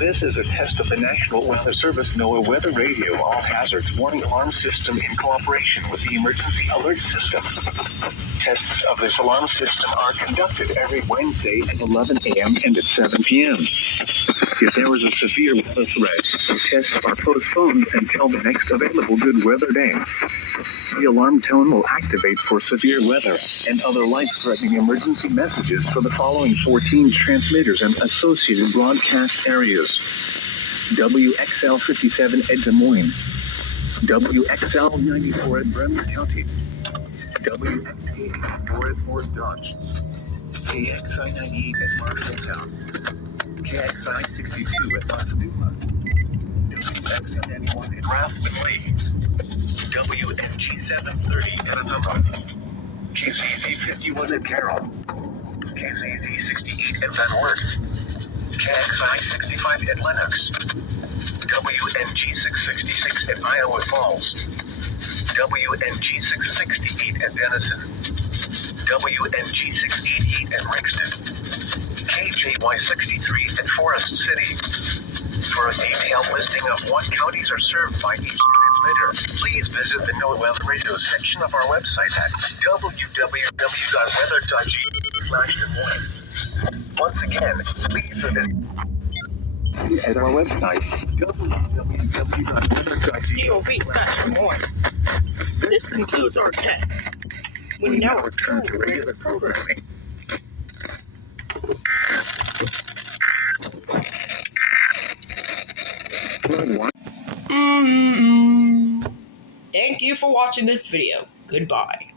This is a test of the National Weather Service NOAA Weather Radio All Hazards Warning Alarm System in cooperation with the Emergency Alert System. Tests of this alarm system are conducted every Wednesday at 11 a.m. and at 7 p.m. If there is a severe weather threat, tests are postponed until the next available good weather day. The alarm tone will activate for severe weather and other life-threatening emergency messages for the following 14 transmitters and associated broadcast areas: WXL57 Des Moines, WXL94 at Bremer County, WXL84 at Fort Dodge, KXI98 at Marshalltown, KXI62 at Montevideo, WXN1 at Rathman Leeds, WNG730 at Another, KCZ51 at Carroll, KCZ68 at Van Wert, KXI65 at Lennox, WNG666 at Iowa Falls, WNG668 at Denison, WNG688 at Ringston, KJY63 at Forest City. For a detailed listing of what counties are served by each transmitter, please visit the NOAA Weather Radio section of our website at www.weather.gov/Des Moines. Once again, please visit at our website, POV/Des Moines. This concludes our test. We now return to regular programming. Thank you for watching this video. Goodbye.